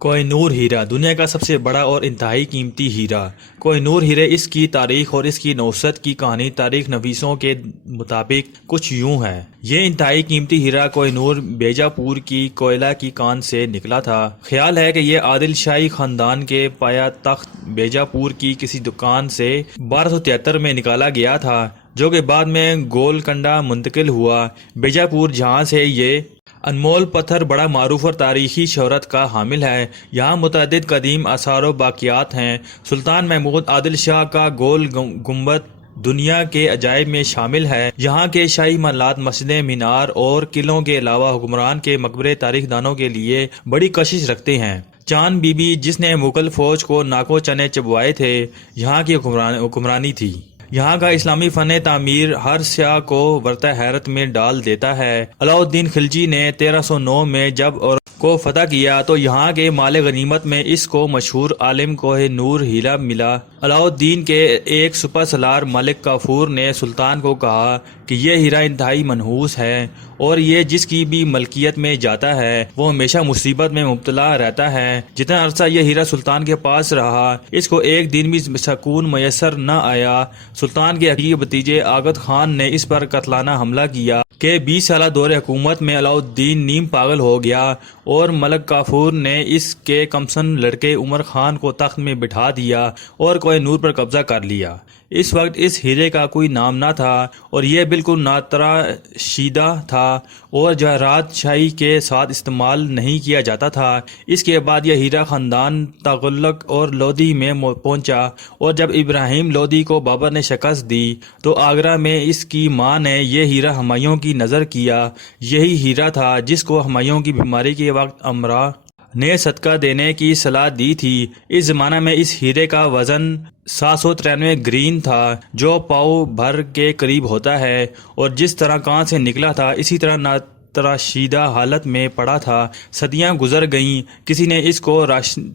کوہ نور ہیرا دنیا کا سب سے بڑا اور انتہائی قیمتی ہیرا۔ کوہ نور ہیرے اس کی تاریخ اور اس کی نوعیت کی کہانی تاریخ نویسوں کے مطابق کچھ یوں ہے۔ یہ انتہائی قیمتی ہیرا کوہ نور بیجاپور کی کوئلہ کی کان سے نکلا تھا۔ خیال ہے کہ یہ عادل شاہی خاندان کے پایا تخت بیجاپور کی کسی دکان سے 1273 میں نکالا گیا تھا، جو کہ بعد میں گولکنڈہ منتقل ہوا۔ بیجاپور جہاں سے یہ انمول پتھر بڑا معروف اور تاریخی شہرت کا حامل ہے۔ یہاں متعدد قدیم آثار و باقیات ہیں۔ سلطان محمود عادل شاہ کا گول گنبد دنیا کے عجائب میں شامل ہے۔ یہاں کے شاہی محلات، مسجدیں، مینار اور قلعوں کے علاوہ حکمران کے مقبرے تاریخ دانوں کے لیے بڑی کشش رکھتے ہیں۔ چاند بی بی، جس نے مغل فوج کو ناکو چنے چبوائے تھے، یہاں کی حکمرانی تھی۔ یہاں کا اسلامی فن تعمیر ہر سیاح کو ورطہ حیرت میں ڈال دیتا ہے۔ علاء الدین خلجی نے 1309 میں جب اور کو فتح کیا تو یہاں کے مال غنیمت میں اس کو مشہور عالم کوہ نور ہیرا ملا۔ علاء الدین کے ایک سپہ سالار ملک کافور نے سلطان کو کہا کہ یہ ہیرا انتہائی منحوس ہے اور یہ جس کی بھی ملکیت میں جاتا ہے وہ ہمیشہ مصیبت میں مبتلا رہتا ہے۔ جتنا عرصہ یہ ہیرا سلطان کے پاس رہا، اس کو ایک دن بھی سکون میسر نہ آیا۔ سلطان کے حقیقی بھتیجے آغت خان نے اس پر قاتلانہ حملہ کیا کہ 20 سالہ دور حکومت میں علاء الدین نیم پاگل ہو گیا اور ملک کافور نے اس کے کمسن لڑکے عمر خان کو تخت میں بٹھا دیا اور کوہ نور پر قبضہ کر لیا۔ اس وقت اس ہیرے کا کوئی نام نہ تھا اور یہ بالکل ناتراشیدہ تھا اور جواہرات شاہی کے ساتھ استعمال نہیں کیا جاتا تھا۔ اس کے بعد یہ ہیرا خاندان تغلق اور لودھی میں پہنچا اور جب ابراہیم لودھی کو بابر نے شکست دی تو آگرہ میں اس کی ماں نے یہ ہیرا ہمایوں کی نذر کیا۔ یہی ہیرا تھا جس کو ہمایوں کی بیماری کے وقت امراء نے صدقہ دینے کی صلاح دی تھی۔ اس زمانہ میں اس ہیرے کا وزن 793 گرین تھا، جو پاؤ بھر کے قریب ہوتا ہے، اور جس طرح کان سے نکلا تھا اسی طرح تراشیدہ حالت میں پڑا تھا۔ صدیاں گزر گئیں، کسی نے اس کو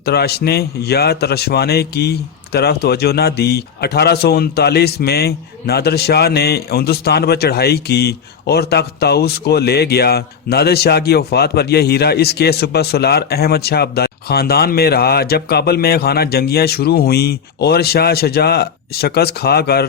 تراشنے یا ترشوانے کی طرف توجہ نہ دی۔ 1839 میں نادر شاہ نے ہندوستان پر چڑھائی کی اور تخت طاؤس کو لے گیا۔ نادر شاہ کی وفات پر یہ ہیرا اس کے سپہ سالار احمد شاہ ابدالی خاندان میں رہا۔ جب کابل میں خانہ جنگیاں شروع ہوئیں اور شاہ شجاع شکست کھا کر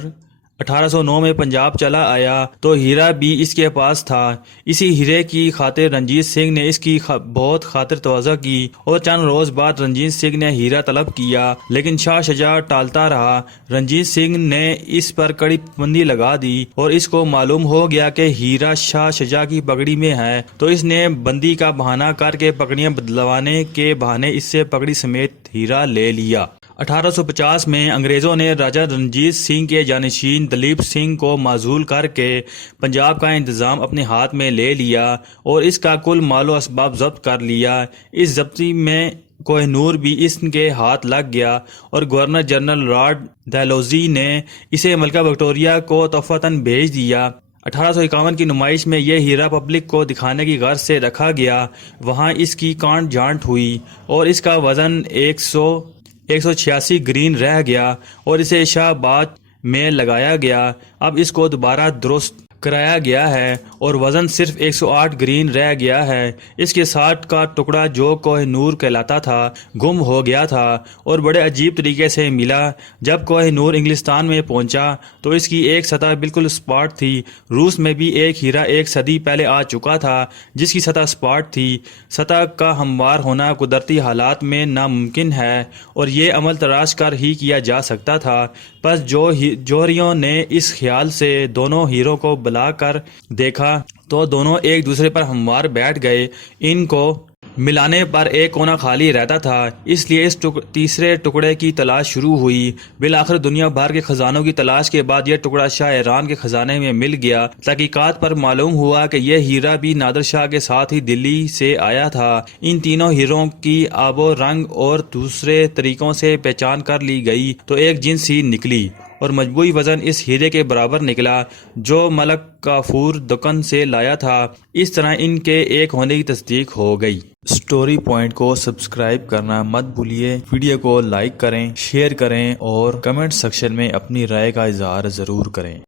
1809 میں پنجاب چلا آیا تو ہیرا بھی اس کے پاس تھا۔ اسی ہیرے کی خاطر رنجیت سنگھ نے اس کی بہت خاطر تواضع کی اور چند روز بعد رنجیت سنگھ نے ہیرا طلب کیا، لیکن شاہ شجاع ٹالتا رہا۔ رنجیت سنگھ نے اس پر کڑی پابندی لگا دی اور اس کو معلوم ہو گیا کہ ہیرا شاہ شجاع کی پگڑی میں ہے تو اس نے بندی کا بہانہ کر کے پگڑیاں بدلوانے کے بہانے اس سے پگڑی سمیت ہیرا لے لیا۔ 1850 میں انگریزوں نے راجہ رنجیت سنگھ کے جانشین دلیپ سنگھ کو معزول کر کے پنجاب کا انتظام اپنے ہاتھ میں لے لیا اور اس کا کل مال و اسباب ضبط کر لیا۔ اس ضبطی میں کوہ نور بھی اس کے ہاتھ لگ گیا اور گورنر جنرل لارڈ ڈیلہوزی نے اسے ملکہ وکٹوریہ کو تحفتاً بھیج دیا۔ 1851 کی نمائش میں یہ ہیرا پبلک کو دکھانے کی غرض سے رکھا گیا۔ وہاں اس کی کانٹ جھانٹ ہوئی اور اس کا وزن 186 گرین رہ گیا اور اسے شاہ بات میں لگایا گیا۔ اب اس کو دوبارہ درست کرایا گیا ہے اور وزن صرف 108 گرین رہ گیا ہے۔ اس کے 60 کا ٹکڑا جو کوہ نور کہلاتا تھا گم ہو گیا تھا اور بڑے عجیب طریقے سے ملا۔ جب کوہ نور انگلستان میں پہنچا تو اس کی ایک سطح بالکل سپاٹ تھی۔ روس میں بھی ایک ہیرا ایک صدی پہلے آ چکا تھا جس کی سطح سپاٹ تھی۔ سطح کا ہموار ہونا قدرتی حالات میں ناممکن ہے اور یہ عمل تراش کر ہی کیا جا سکتا تھا۔ پس جوہریوں نے اس خیال سے دونوں ہیروں کو بلا کر دیکھا تو دونوں ایک دوسرے پر ہموار بیٹھ گئے۔ ان کو ملانے پر ایک کونا خالی رہتا تھا، اس لیے اس تیسرے ٹکڑے کی تلاش شروع ہوئی۔ بالآخر دنیا بھر کے خزانوں کی تلاش کے بعد یہ ٹکڑا شاہ ایران کے خزانے میں مل گیا۔ تحقیقات پر معلوم ہوا کہ یہ ہیرا بھی نادر شاہ کے ساتھ ہی دلی سے آیا تھا۔ ان تینوں ہیروں کی آب و رنگ اور دوسرے طریقوں سے پہچان کر لی گئی تو ایک جنس ہی نکلی اور مجموعی وزن اس ہیرے کے برابر نکلا جو ملک کافور دکن سے لایا تھا۔ اس طرح ان کے ایک ہونے کی تصدیق ہو گئی۔ سٹوری پوائنٹ کو سبسکرائب کرنا مت بھولیے، ویڈیو کو لائک کریں، شیئر کریں اور کمنٹ سیکشن میں اپنی رائے کا اظہار ضرور کریں۔